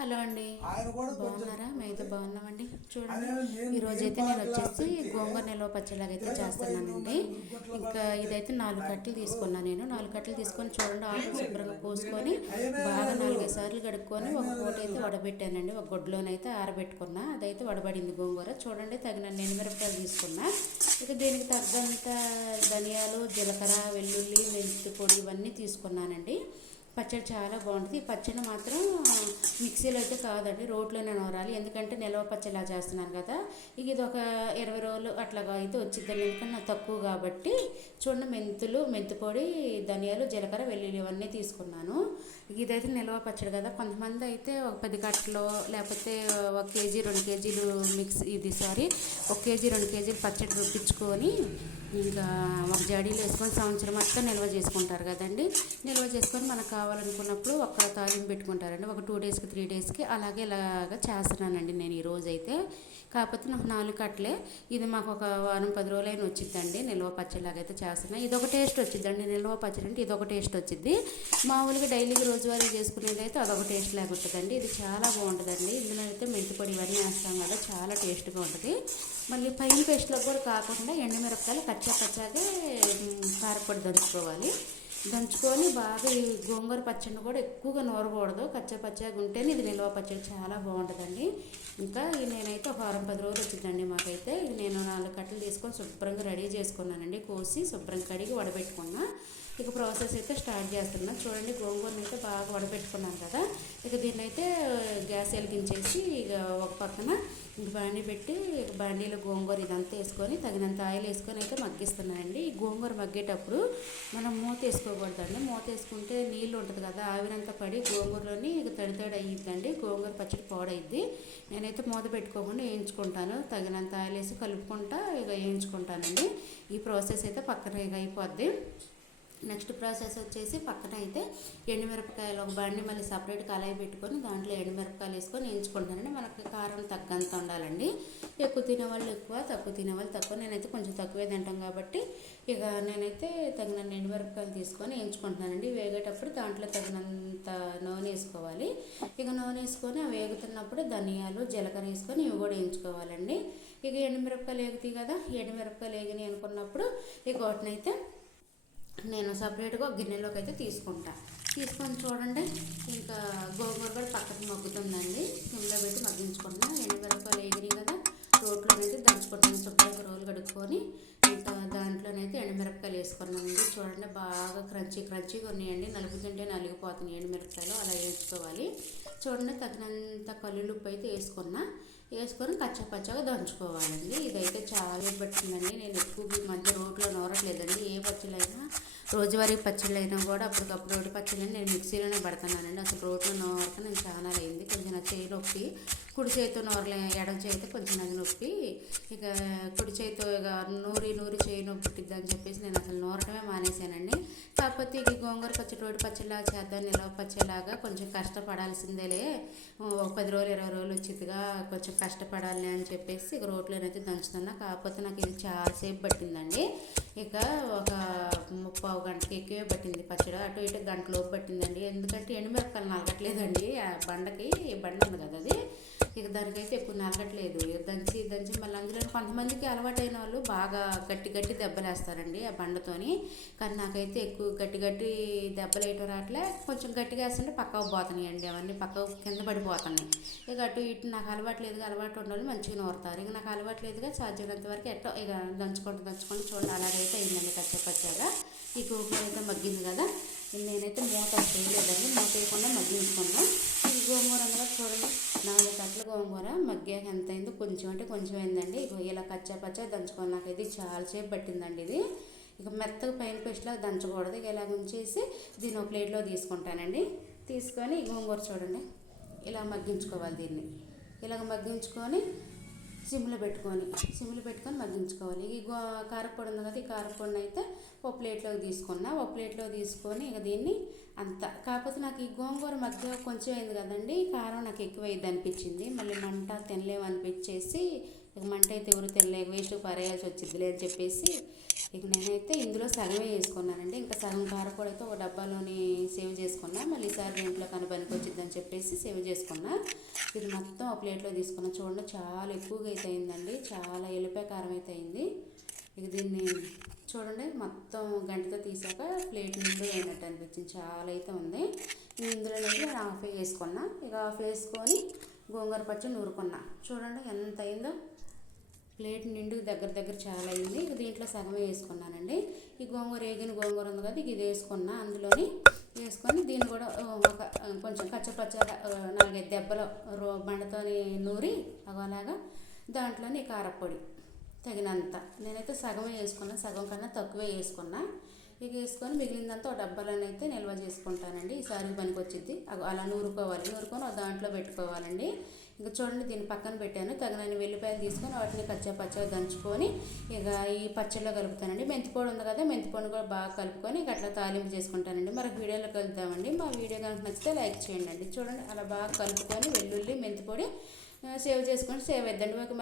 Hello అండి. బాగున్నారా? మేమైతే బాగున్నామండి. చూడండి. అదే నేను వచ్చేసి గోంగూర నిల్వ పచ్చలాగైతే చేస్తున్నానండి. ఇంకా ఇదైతే నాలుగు కట్టలు తీసుకున్నాను నేను. నాలుగు కట్టలు తీసుకొని చూడండి ఆకులు శుభ్రంగా పోసుకొని బాగా నాలుగైదు సార్లు కడుక్కొని ఒక పూట అయితే వడబెట్టానండి. ఒక గుడ్లోనైతే ఆరబెట్టుకున్నా. అదైతే వడబడింది గోంగూర. చూడండి తగిన మిరపకాయలు తీసుకున్నా. ఇక దీనికి తగ్గంత ధనియాలు జీలకర్ర వెల్లుల్లి మెంతి పొడి ఇవన్నీ తీసుకున్నానండి. పచ్చడి చాలా బాగుంటుంది. ఈ పచ్చడి మాత్రం మిక్సీలో అయితే కాదండి రోట్లోనే నూరాలి. ఎందుకంటే నిల్వ పచ్చడిలా చేస్తున్నాను కదా. ఇక ఇది ఒక ఇరవై రోజులు అట్లాగా అయితే వచ్చిద్దండి. ఎందుకంటే నాకు తక్కువ కాబట్టి చూడండి మెంతులు మెంతి పొడి ధనియాలు జీలకర్ర వెల్లుల్లి ఇవన్నీ తీసుకున్నాను. ఇదైతే నిల్వ పచ్చడి కదా. కొంతమంది అయితే ఒక పది కట్టలో లేకపోతే ఒక కేజీ రెండు కేజీలు మిక్స్ ఇది సారీ ఒక కేజీ రెండు కేజీలు పచ్చడి రుబ్బించుకొని ఇంకా ఒక జాడీలో వేసుకొని సంవత్సరం అంతా నిల్వ చేసుకుంటారు కదండి. నిల్వ చేసుకొని మనకు కావాలనుకున్నప్పుడు ఒక్క తాలింపు పెట్టుకుంటారండి. ఒక టూ డేస్కి త్రీ డేస్కి అలాగే ఇలాగ చేస్తున్నానండి నేను ఈ రోజు అయితే కాకపోతే నాకు నాలుగు కట్టలే. ఇది మాకు ఒక వారం పది రోజులైనా వచ్చిందండి నిల్వ పచ్చడిలాగైతే చేస్తున్నా. ఇది ఒక టేస్ట్ వచ్చిందండి నిల్వ పచ్చడి అంటే ఇది ఒక టేస్ట్ వచ్చింది మామూలుగా డైలీకి రోజువారీ చేసుకునేది అయితే అదొక టేస్ట్ లాగా ఉంటుందండి. ఇది చాలా బాగుంటుందండి. ఇందులో అయితే మెంతిపొడి ఇవన్నీ వేస్తాం కదా చాలా టేస్ట్గా ఉంటుంది. మళ్ళీ పైన పేస్ట్లో కూడా కాకుండా ఎండుమిరపకాయలు కచ్చా పచ్చాగే ఉమ్, కారపొడి దంచుకోవాలి. దంచుకొని బాగా ఈ గోంగూర పచ్చడిని కూడా ఎక్కువగా నూరకూడదు. కచ్చా పచ్చగా ఉంటేనే ఇది నిల్వ పచ్చడి చాలా బాగుంటుందండి. ఇంకా ఇది నేనైతే ఒక వారం పది రోజులు వచ్చిందండి మాకైతే. నేను నాలుగు కట్టలు తీసుకొని శుభ్రంగా రెడీ చేసుకున్నానండి. కోసి శుభ్రంగా కడిగి వడబెట్టుకున్నా. ఇక ప్రాసెస్ అయితే స్టార్ట్ చేస్తున్నాను చూడండి గోంగూరని అయితే బాగా వడపెట్టుకున్నాను కదా. ఇక దీన్ని అయితే గ్యాస్ వెలిగించేసి ఇక ఒక పక్కన ఇంక బాండీ పెట్టి ఇక బాండీలో గోంగూర ఇదంతా వేసుకొని తగినంత ఆయిల్ వేసుకొని అయితే మగ్గిస్తున్నానండి. ఈ గోంగూర మగ్గేటప్పుడు మనం మూత వేసుకోకూడదండి. మూత వేసుకుంటే నీళ్ళు ఉంటుంది కదా ఆవిరంతా పడి గోంగూరలోని ఇక తడి తడి అయ్యిద్దండి గోంగూర పచ్చడి పాడైద్ది. నేనైతే మూత పెట్టుకోకుండా వేయించుకుంటాను. తగినంత ఆయిల్ వేసి కలుపుకుంటా ఇక వేయించుకుంటానండి. ఈ ప్రాసెస్ అయితే పక్కన ఇక అయిపోద్ది. నెక్స్ట్ ప్రాసెస్ వచ్చేసి పక్కన అయితే ఎండుమిరపకాయలు ఒక బండి మళ్ళీ సపరేట్ కళాయి పెట్టుకొని దాంట్లో ఎండుమిరపకాయలు వేసుకొని వేయించుకుంటానండి. మనకి కారం తగ్గంత ఉండాలండి. ఎక్కువ తినేవాళ్ళు ఎక్కువ తక్కువ తినేవాళ్ళు తక్కువ. నేనైతే కొంచెం తక్కువే తింటాం కాబట్టి ఇక నేనైతే తగిన ఎండుమిరపకాయలు తీసుకొని వేయించుకుంటున్నానండి. వేగేటప్పుడు దాంట్లో తగినంత నూనె వేసుకోవాలి. ఇక నూనె వేసుకొని అవి వేగుతున్నప్పుడు ధనియాలు జీలకర్ర వేసుకొని ఇవి కూడా వేయించుకోవాలండి. ఇక ఎండుమిరపకాయలు వేగుతాయి కదా ఎండుమిరపకాయలు వేగినాయి అనుకున్నప్పుడు ఇక వాటినైతే నేను సపరేట్గా ఒక గిన్నెలోకి అయితే తీసుకుంటా. తీసుకొని చూడండి ఇంకా గోంగూర కూడా పక్కకు మగ్గుతుందండి. సిమ్లో పెట్టి మగ్గించుకుంటున్నాను ఎండుమిరపకాయలు వేగినాయి కదా రోట్లోనైతే దంచుకుంటాను శుభ్రంగా రోలు కడుక్కొని ఇంకా దాంట్లోనైతే ఎండుమిరపకాయలు వేసుకున్నామండి. చూడండి బాగా క్రంచీ క్రంచీగా ఉన్నాయండి. నలుపుతుంటే నలిగిపోతున్నాయి ఎండుమిరపకాయలు అలా వేసుకోవాలి చూడండి తగినంత కల్లులుప్పు అయితే వేసుకున్నా. వేసుకొని కచ్చా పచ్చగా దంచుకోవాలండి. ఇదైతే చాలా పట్టిందండి నేను ఎక్కువ ఈ మధ్య రోట్లో నోరట్లేదండి. ఏ పచ్చళ్ళైనా రోజువారీ పచ్చళ్ళైనా కూడా అప్పటికప్పుడు రోడ్డు పచ్చళ్ళని నేను మిక్సీలోనే పడుతున్నానండి అసలు రోట్లో నోరక నేను చాలా అయింది. కొంచెం నా చేయి నొప్పి కుడి చేతితో నోరలే ఎడం చేయితే కొంచెం అది నొప్పి. ఇక కుడి చేతితో ఇక నూరి నూరి చేయి నొప్పి అని చెప్పేసి నేను అసలు నూరటమే మానేశానండి. కాకపోతే ఇది గోంగూర పచ్చడి రోడ్డు పచ్చడిలా చేద్దాం నిలవ పచ్చడిలాగా కొంచెం కష్టపడాల్సిందేలే. ఒక పది రోజులు ఇరవై రోజులు వచ్చిందిగా కొంచెం కష్టపడాలి అని చెప్పేసి ఇక రోట్లోనైతే దంచుతున్నా. కాకపోతే నాకు ఇది చాలాసేపు పట్టిందండి. ఇక ఒక ముప్పావు గంటకి ఎక్కువే పట్టింది పచ్చడి. అటు ఇటు గంటలోపు పట్టిందండి. ఎందుకంటే ఎండుమిరపకాయలు నలగట్లేదండి. ఆ బండకి బండ ఉంది కదా అది. ఇక దానికైతే ఎక్కువ నలగట్లేదు ఇక దంచి దంచి మళ్ళీ అందులో కొంతమందికి అలవాటైన వాళ్ళు బాగా గట్టి గట్టి దెబ్బలేస్తారండి ఆ బండతోని. కానీ నాకైతే ఎక్కువ గట్టి గట్టి దెబ్బలు వేయటం రావట్లే కొంచెం గట్టిగా వేస్తుంటే పక్కకు పోతున్నాయి అండి అవన్నీ పక్కకు కింద పడిపోతున్నాయి. ఇక అటు ఇటు నాకు అలవాటు లేదుగా అలవాటు ఉండాలి మంచిగా నూరుతారు. ఇక నాకు అలవాటు లేదుగా సాధ్యమైనంత వరకు ఎట్టో ఇక దంచుకుంటూ దంచుకుంటూ చూడండి. అలాగైతే అయిందండి కచ్చపచ్చగా ఈ కూకులో అయితే మగ్గింది కదా. నేనైతే మూత వేయలేదండి. మూత వేయకుండా మగ్గించుకున్నాను. గోంగూర అందులో చూడండి. నాలుగు కట్టల గోంగూర మగ్గాక ఎంత అయిందో కొంచెం అంటే కొంచెం అయిందండి. ఇక ఇలా కచ్చా దంచుకోవాలి నాకు ఇది చాలాసేపు పట్టిందండి ఇది. ఇక మెత్తగా పైన పేస్ట్లా దంచకూడదు. ఇలా ఉంచేసి దీన్ని ఒక ప్లేట్లో తీసుకుంటానండి. తీసుకొని గోంగూర చూడండి. ఇలా మగ్గించుకోవాలి దీన్ని. ఇలాగ మగ్గించుకొని సిమ్లో పెట్టుకొని సిమ్లో పెట్టుకొని మగ్గించుకోవాలి. ఈ గో కారపొడి ఉంది కదా ఈ కారపొడిని అయితే ఓ ప్లేట్లోకి తీసుకున్నా. ఓ ప్లేట్లో తీసుకొని ఇక దీన్ని అంత. కాకపోతే నాకు ఈ గోంగూర మధ్య కొంచెం అయింది కదండి కారం నాకు ఎక్కువ అయింది అనిపించింది మళ్ళీ మంట తినలేము అనిపించేసి ఇక మంట అయితే ఎవరు తినలేక వేస్ట్ పారేయాల్సి వచ్చిందిలే అని చెప్పేసి ఇక నేనైతే ఇందులో సగమే వేసుకున్నానండి. ఇంకా సగం కారపొడి అయితే ఒక డబ్బాలోని సేవ్ చేసుకున్నా. మళ్ళీ ఈసారి ఇంట్లో కానీ పనికొచ్చిద్దని చెప్పేసి సేవ్ చేసుకున్నా. ఇది మొత్తం ఒక ప్లేట్లో తీసుకున్నా. చూడండి చాలా ఎక్కువగా అయితే అయిందండి. చాలా ఎల్లిపాయ కారం అయితే అయింది. ఇక దీన్ని చూడండి మొత్తం గంటతో తీసాక ప్లేట్ నిండు అయినట్టు అనిపించింది. చాలా అయితే ఉంది. ఇందులో నేను హాఫ్ వేసుకున్నా. ఇక హాఫ్ వేసుకొని గోంగూర పచ్చడి నూరుకున్నా. చూడండి ఎంత అయిందో. ప్లేట్ నిండు దగ్గర దగ్గర చాలా అయింది ఇక దీంట్లో సగమే వేసుకున్నానండి. ఈ గోంగూర వేగిన గోంగూర ఉంది కదా ఇది వేసుకున్నా. అందులోని వేసుకొని దీన్ని కూడా ఒక కొంచెం కచ్చపచ్చ నాలుగైదు దెబ్బలు రో బండతోని నూరి అగోలాగా దాంట్లోని కారపొడి తగినంత. నేనైతే సగమే వేసుకున్నా సగం కన్నా తక్కువే వేసుకున్నా. ఇక వేసుకొని మిగిలిందంతా ఒక డబ్బాలోనైతే నిల్వ చేసుకుంటానండి. ఈసారి పనికి వచ్చింది అలా నూరుకోవాలి. నూరుకొని దాంట్లో పెట్టుకోవాలండి. ఇంకా చూడండి దీన్ని పక్కన పెట్టాను. తగినన్ని వెల్లిపాయలు తీసుకొని వాటిని కచ్చా పచ్చగా దంచుకొని ఇక ఈ పచ్చడిలో కలుపుతానండి. మెంతిపొడి ఉంది కదా మెంతిపొడి కూడా బాగా కలుపుకొని ఇక అట్లా తాలింపు చేసుకుంటానండి. మరి వీడియోలో కలుద్దామండి. మా వీడియో కనుక నచ్చితే లైక్ చేయండి. చూడండి అలా బాగా కలుపుకొని వెల్లుల్లి మెంతిపొడి సేవ్ చేసుకొని సేవ్ అయిద్దండి. ఒక మరి